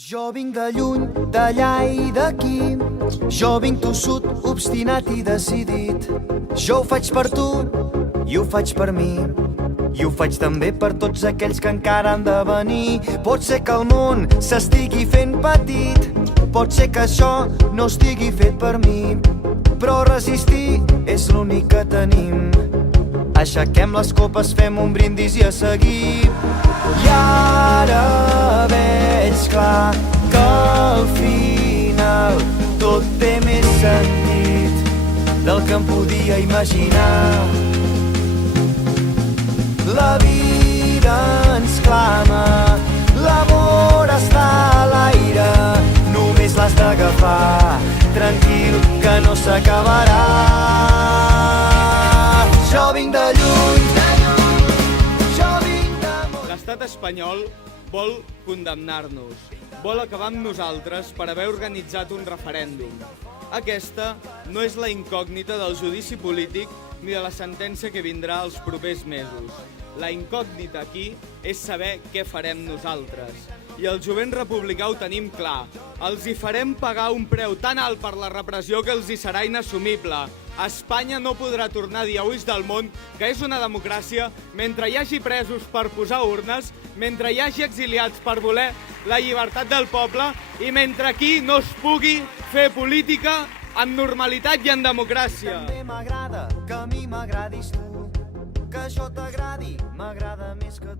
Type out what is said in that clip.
Jo vinc de lluny, d'allà i d'aquí. Jo vinc tossut, obstinat i decidit. Jo ho faig per tu i ho faig per mi. I ho faig també per tots aquells que encara han de venir. Pot ser que el món s'estigui fent petit, pot ser que això no estigui fet per mi, però resistir és l'únic que tenim. Aixequem les copes, fem un brindis i a seguir. I ara veig clar que al final tot té més sentit del que em podia imaginar. La vida ens clama, l'amor està a l'aire, només l'has d'agafar, tranquil, que no s'acabarà. Jo vinc de lluny, jo vinc de molt. L'estat espanyol vol condemnar-nos, vol acabar amb nosaltres per haver organitzat un referèndum. Aquesta no és la incògnita del judici polític ni de la sentència que vindrà els propers mesos. La incògnita aquí és saber què farem nosaltres. I el jovent republicà ho tenim clar. Els hi farem pagar un preu tan alt per la repressió que els hi serà inassumible. Espanya no podrà tornar a dir a ulls del món que és una democràcia mentre hi hagi presos per posar urnes, mentre hi hagi exiliats per voler la llibertat del poble i mentre aquí no es pugui fer política amb normalitat i en democràcia. També m'agrada que a mi m'agradis tu, que jo t'agradi, m'agrada més que tu.